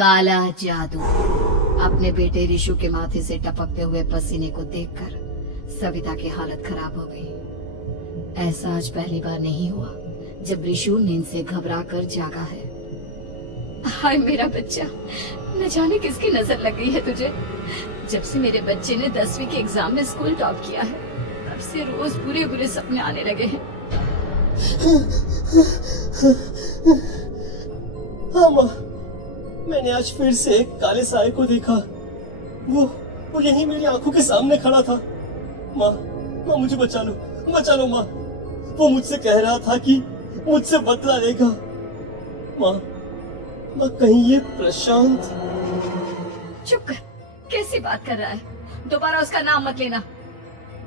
काला जादू। अपने बेटे ऋषु के माथे से टपकते हुए पसीने को देखकर सविता की हालत खराब हो गई। ऐसा आज पहली बार नहीं हुआ जब ऋषु नींद से घबरा कर जागा है। हाय मेरा बच्चा, न जाने किसकी नजर लग गई है तुझे। जब से मेरे बच्चे ने 10वीं के एग्जाम में स्कूल टॉप किया है, तब से रोज बुरे बुरे सपने आने लगे हैं। हाँ माँ, मैंने आज फिर से एक काले साए को देखा। वो यही मेरी आंखों के सामने खड़ा था। माँ, मुझे बचा लो माँ। वो मुझसे कह रहा था कि मुझसे बदला लेगा। माँ, कहीं ये प्रशांत। चुप कर, कैसी बात कर रहा है? दोबारा उसका नाम मत लेना।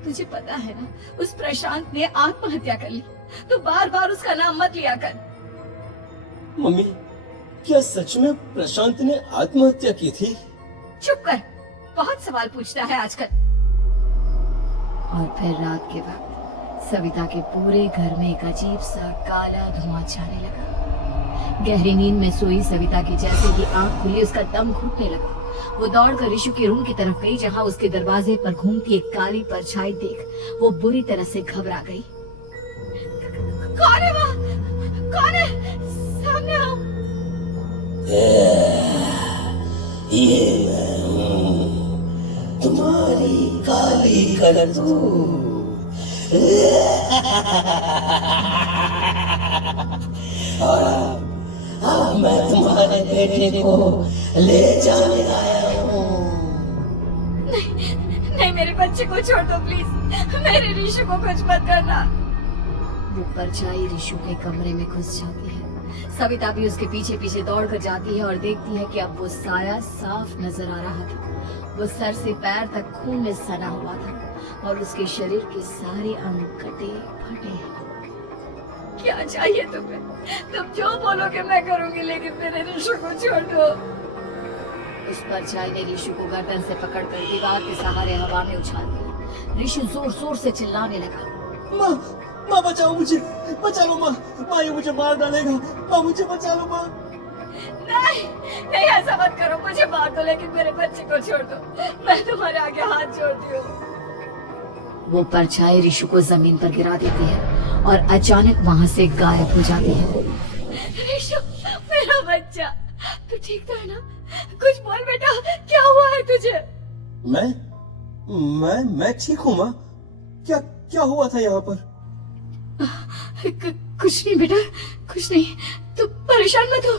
तुझे पता है ना, उस प्रशांत ने आत्महत्या कर ली। तो बार बार उसका नाम मत लिया कर। मम्मी, क्या सच में प्रशांत ने आत्महत्या की थी? चुप कर, बहुत सवाल पूछता है आजकल। और फिर रात के वक्त सविता के पूरे घर में एक अजीब सा काला धुआं छाने लगा। गहरी नींद में सोई सविता की जैसे ही आंख खुली, उसका दम घुटने लगा। वो दौड़कर ऋषु के रूम की तरफ गई, जहां उसके दरवाजे पर घूमती एक काली परछाई देख वो बुरी तरह से घबरा गई। कौन है वहाँ? कौन है? सामने आओ। ये तुम्हारी काली करतूत। और अब मैं तुम्हारे बेटे को ले जाने आया हूँ। नहीं, मेरे बच्चे को छोड़ दो प्लीज। मेरे ऋषु को कुछ मत करना। वो परछाई ऋषु के कमरे में घुस जाती है। सविता भी उसके पीछे पीछे दौड़ कर जाती है और देखती है कि अब वो साया साफ नजर आ रहा था। वो सर से पैर तक खून में सना हुआ था और उसके शरीर के सारे अंग कटे फटे हैं। क्या चाहिए तुम्हें? तुम जो बोलोगे मैं करूंगी, लेकिन मेरे ऋषु को छोड़ दो। उस परछाई ने ऋषु को गर्दन से पकड़कर दीवार के सहारे हवा में उछाल दिया। ऋषु जोर जोर से चिल्लाने लगा। माँ बचाओ मुझे, बचा लो माँ। ये मुझे मार डालेगा। माँ मुझे बचा लो माँ। नहीं ऐसा मत करो। मुझे मार दो, लेकिन मेरे बच्चे को छोड़ दो। मैं तुम्हारे आगे हाथ जोड़ती हूँ। वो परछाई ऋषु को जमीन पर गिरा देती है और अचानक वहाँ से गायब हो जाती है। ऋषु, मेरा बच्चा, तू ठीक तो है ना? कुछ बोल बेटा, क्या हुआ है तुझे? मैं ठीक हूँ माँ। क्या हुआ था यहाँ पर? कुछ नहीं बेटा, कुछ नहीं। तू परेशान मत हो।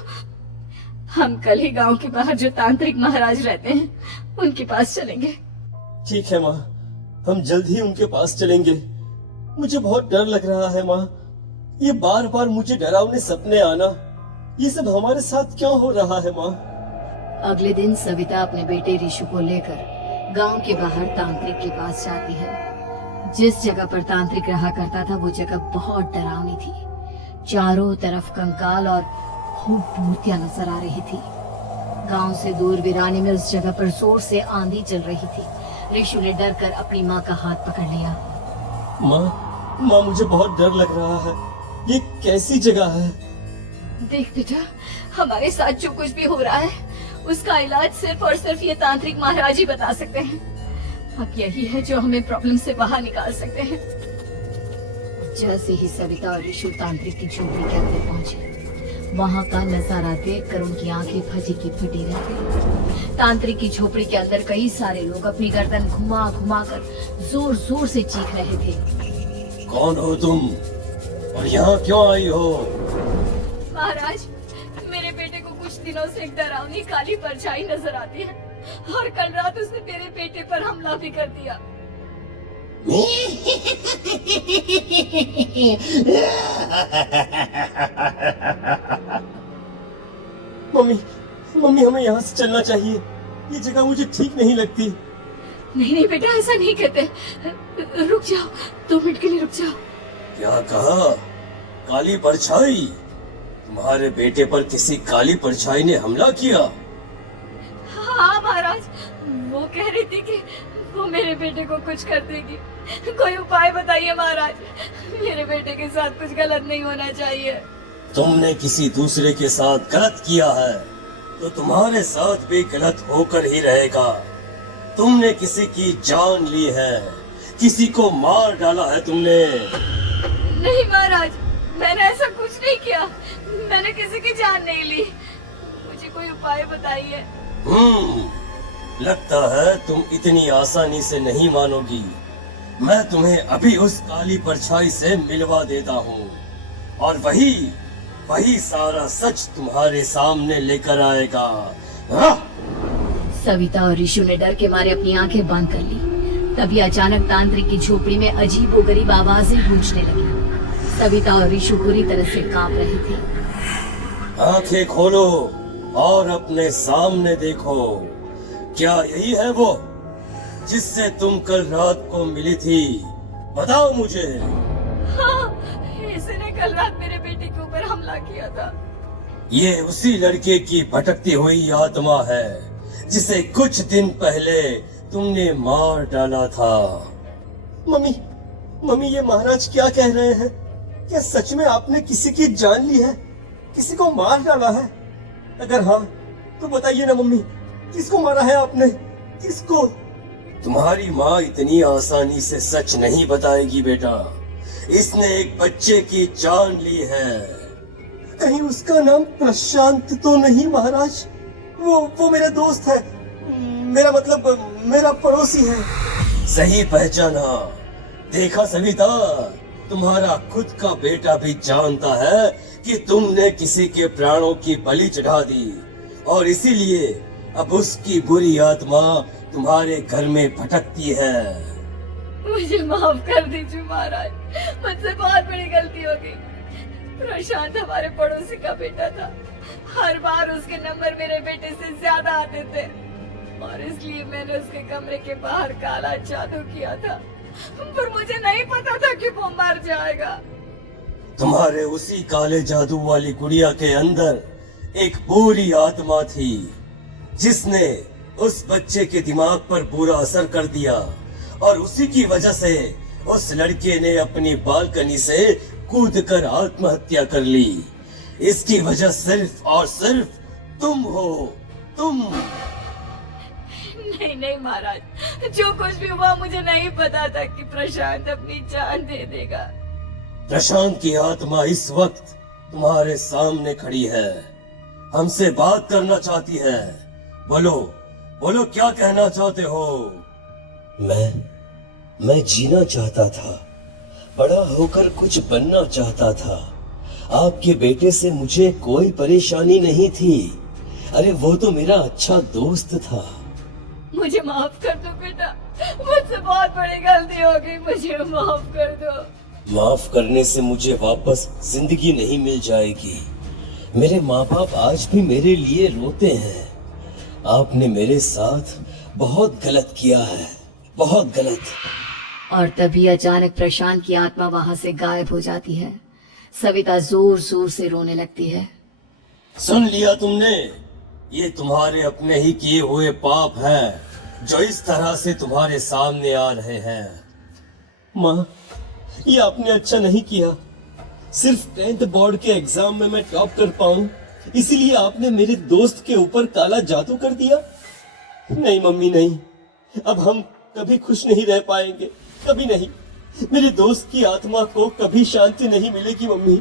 हम कल ही गांव के बाहर जो तांत्रिक महाराज रहते हैं, उनके पास चलेंगे। ठीक है माँ, हम जल्द ही उनके पास चलेंगे। मुझे बहुत डर लग रहा है माँ। ये बार बार मुझे डरावने सपने आना, ये सब हमारे साथ क्यों हो रहा है माँ? अगले दिन सविता अपने बेटे ऋषु को लेकर गांव के बाहर तांत्रिक के पास जाती है। जिस जगह पर तांत्रिक रहा करता था, वो जगह बहुत डरावनी थी। चारों तरफ कंकाल और खूब मूर्तियां नजर आ रही थी। गांव से दूर वीराने में उस जगह पर जोर से आंधी चल रही थी। ऋषु ने डर कर अपनी माँ का हाथ पकड़ लिया। माँ मुझे बहुत डर लग रहा है। ये कैसी जगह है? देख बेटा, हमारे साथ जो कुछ भी हो रहा है, उसका इलाज सिर्फ और सिर्फ ये तांत्रिक महाराज ही बता सकते हैं। अब यही है जो हमें प्रॉब्लम से बाहर निकाल सकते हैं। जैसे ही सविता और ऋषु तांत्रिक की झोपड़ी के अंदर पहुंचे, वहाँ का नजारा देखकर उनकी आंखें फटी की फटी रह गई। तांत्रिक की झोपड़ी के अंदर कई सारे लोग अपनी गर्दन घुमा घुमा कर जोर जोर से चीख रहे थे। कौन हो तुम और यहाँ क्यों आई हो? महाराज, मेरे बेटे को कुछ दिनों से एक डरावनी काली परछाई नजर आती है और कल रात उसने मेरे बेटे पर हमला भी कर दिया। मम्मी हमें यहाँ से चलना चाहिए। ये जगह मुझे ठीक नहीं लगती। नहीं बेटा, ऐसा नहीं कहते। रुक जाओ, 2 मिनट के लिए रुक जाओ। क्या कहा? काली परछाई? तुम्हारे बेटे पर किसी काली परछाई ने हमला किया? हाँ महाराज, वो कह रही थी कि वो मेरे बेटे को कुछ कर देगी। कोई उपाय बताइए महाराज, मेरे बेटे के साथ कुछ गलत नहीं होना चाहिए। तुमने किसी दूसरे के साथ गलत किया है। तो तुम्हारे साथ भी गलत होकर ही रहेगा। तुमने किसी की जान ली है, किसी को मार डाला है तुमने। नहीं महाराज, मैंने ऐसा कुछ नहीं किया। मैंने किसी की जान नहीं ली। मुझे कोई उपाय बताइए। लगता है तुम इतनी आसानी से नहीं मानोगी। मैं तुम्हें अभी उस काली परछाई से मिलवा देता हूँ और वही सारा सच तुम्हारे सामने लेकर आएगा। हाँ? सविता और ऋषु ने डर के मारे अपनी आंखें बंद कर ली। तभी अचानक तांत्रिक की झोपड़ी में अजीबोगरीब आवाजें गूंजने लगी। सविता और ऋषु बुरी तरह से कांप रहे थे। आंखें खोलो और अपने सामने देखो। क्या यही है वो जिससे तुम कल रात को मिली थी? बताओ मुझे। हाँ, इसने कल रात मेरे बेटे के ऊपर हमला किया था। ये उसी लड़के की भटकती हुई आत्मा है जिसे कुछ दिन पहले तुमने मार डाला था। मम्मी ये महाराज क्या कह रहे हैं? क्या सच में आपने किसी की जान ली है, किसी को मार डाला है? अगर हाँ तो बताइए ना मम्मी, किसको मारा है आपने? किसको? तुम्हारी माँ इतनी आसानी से सच नहीं बताएगी बेटा। इसने एक बच्चे की जान ली है। कहीं उसका नाम प्रशांत तो नहीं महाराज? वो मेरा दोस्त है, मेरा पड़ोसी है। सही पहचाना। देखा सविता, तुम्हारा खुद का बेटा भी जानता है कि तुमने किसी के प्राणों की बलि चढ़ा दी और इसीलिए अब उसकी बुरी आत्मा तुम्हारे घर में भटकती है। मुझे माफ कर दीजिए महाराज, मुझसे बहुत बड़ी गलती हो गई। प्रशांत हमारे पड़ोसी का बेटा था। हर बार उसके नंबर मेरे बेटे से ज्यादा आते थे और इसलिए मैंने उसके कमरे के बाहर काला जादू किया था, पर मुझे नहीं पता था कि वो मर जाएगा। तुम्हारे उसी काले जादू वाली गुड़िया के अंदर एक बुरी आत्मा थी जिसने उस बच्चे के दिमाग पर बुरा असर कर दिया और उसी की वजह से उस लड़के ने अपनी बालकनी से कूदकर आत्महत्या कर ली। इसकी वजह सिर्फ और सिर्फ तुम हो, तुम। नहीं महाराज, जो कुछ भी हुआ मुझे नहीं पता था कि प्रशांत अपनी जान दे देगा। प्रशांत की आत्मा इस वक्त तुम्हारे सामने खड़ी है, हमसे बात करना चाहती है। बोलो क्या कहना चाहते हो? मैं जीना चाहता था, बड़ा होकर कुछ बनना चाहता था। आपके बेटे से मुझे कोई परेशानी नहीं थी। अरे वो तो मेरा अच्छा दोस्त था। मुझे माफ कर दो बेटा, मुझसे बहुत बड़ी गलती हो गई, मुझे माफ कर दो। माफ करने से मुझे वापस जिंदगी नहीं मिल जाएगी। मेरे माँ बाप आज भी मेरे लिए रोते हैं। आपने मेरे साथ बहुत गलत किया है, बहुत गलत। और तभी अचानक प्रशांत की आत्मा वहां से गायब हो जाती है। सविता जोर जोर से रोने लगती है। सुन लिया तुमने? ये तुम्हारे अपने ही किए हुए पाप हैं जो इस तरह से तुम्हारे सामने आ रहे हैं। माँ, ये आपने अच्छा नहीं किया। सिर्फ 10th बोर्ड के एग्जाम में मैं टॉप कर पाऊं, इसीलिए आपने मेरे दोस्त के ऊपर काला जादू कर दिया। नहीं मम्मी नहीं, अब हम कभी खुश नहीं रह पाएंगे, कभी नहीं। मेरे दोस्त की आत्मा को कभी शांति नहीं मिलेगी मम्मी,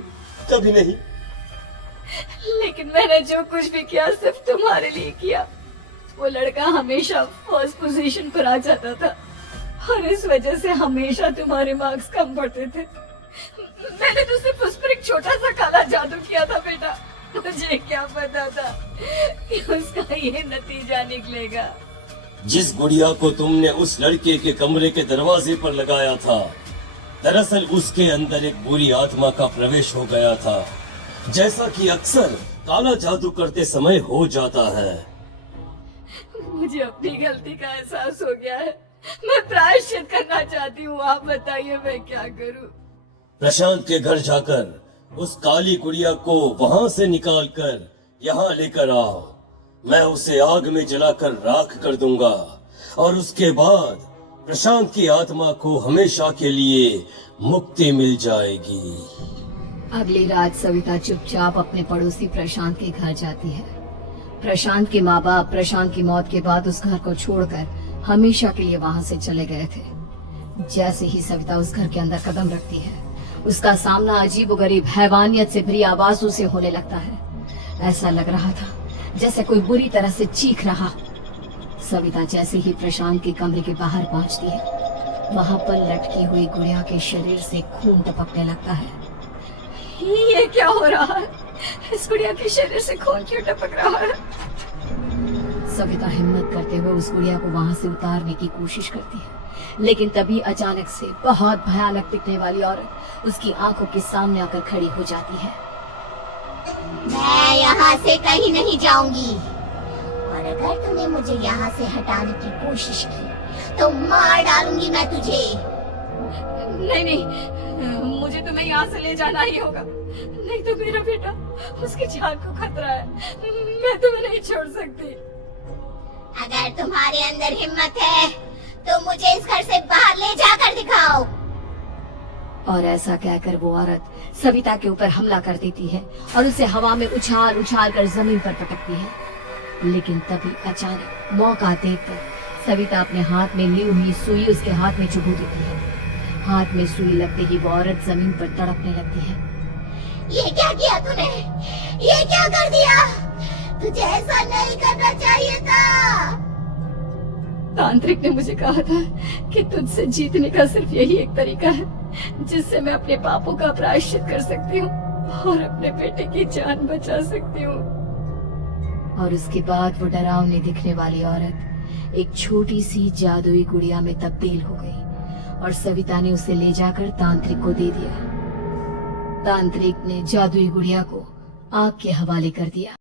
कभी नहीं। लेकिन मैंने जो कुछ भी किया सिर्फ तुम्हारे लिए किया। वो लड़का हमेशा फर्स्ट पोजीशन पर आ जाता था और इस वजह से हमेशा तुम्हारे मार्क्स कम पड़ते थे। मैंने तो सिर्फ उस पर एक छोटा सा काला जादू किया था बेटा। मुझे क्या पता था कि उसका ये नतीजा निकलेगा। जिस गुड़िया को तुमने उस लड़के के कमरे के दरवाजे पर लगाया था, दरअसल उसके अंदर एक बुरी आत्मा का प्रवेश हो गया था, जैसा कि अक्सर काला जादू करते समय हो जाता है। मुझे अपनी गलती का एहसास हो गया है। मैं प्रायश्चित करना चाहती हूँ। आप बताइए मैं क्या करूँ? प्रशांत के घर जाकर उस काली गुड़िया को वहाँ से निकालकर यहाँ लेकर आओ। मैं उसे आग में जलाकर राख कर दूंगा और उसके बाद प्रशांत की आत्मा को हमेशा के लिए मुक्ति मिल जाएगी। अगली रात सविता चुपचाप अपने पड़ोसी प्रशांत के घर जाती है। प्रशांत के माँ बाप प्रशांत की मौत के बाद उस घर को छोड़कर हमेशा के लिए वहां से चले गए थे। जैसे ही सविता उस घर के अंदर कदम रखती है, उसका सामना अजीबोगरीब हैवानियत से भरी आवाजों से होने लगता है। ऐसा लग रहा था जैसे कोई बुरी तरह से चीख रहा। सविता जैसे ही प्रशांत के कमरे के बाहर पहुंचती है, वहां पर लटकी हुई गुड़िया के शरीर से खून टपकने लगता है। ये क्या हो रहा है? इस गुड़िया के शरीर से खून क्यों टपक रहा है? सविता हिम्मत करते हुए उस गुड़िया को वहां से उतारने की कोशिश करती है, लेकिन तभी अचानक से बहुत भयानक दिखने वाली औरत उसकी आंखों के सामने आकर खड़ी हो जाती है। मैं यहाँ से कहीं नहीं जाऊंगी, और अगर तूने मुझे यहाँ से हटाने की कोशिश की तो मार डालूंगी मैं तुझे। नहीं नहीं, मुझे तुम्हें यहाँ से ले जाना ही होगा, नहीं तो मेरा बेटा, उसकी जान को खतरा है। मैं तुम्हें नहीं छोड़ सकती। अगर तुम्हारे अंदर हिम्मत है तो मुझे इस घर से बाहर ले जाकर दिखाओ। और ऐसा कहकर वो औरत सविता के ऊपर हमला कर देती है और उसे हवा में उछाल उछाल कर जमीन पर पटकती है। लेकिन तभी अचानक मौका देखकर सविता अपने हाथ में ली हुई सुई उसके हाथ में चुभो देती है। हाथ में सुई लगते ही वो औरत जमीन पर तड़पने लगती है। ये क्या किया तूने? ये क्या कर दिया? तुझे ऐसा नहीं करना चाहिए था। तांत्रिक ने मुझे कहा था कि तुझसे जीतने का सिर्फ यही एक तरीका है जिससे मैं अपने पापों का प्रायश्चित कर सकती हूँ और अपने बेटे की जान बचा सकती हूँ। और उसके बाद वो डरावनी दिखने वाली औरत एक छोटी सी जादुई गुड़िया में तब्दील हो गई और सविता ने उसे ले जाकर तांत्रिक को दे दिया। तांत्रिक ने जादुई गुड़िया को आग के हवाले कर दिया।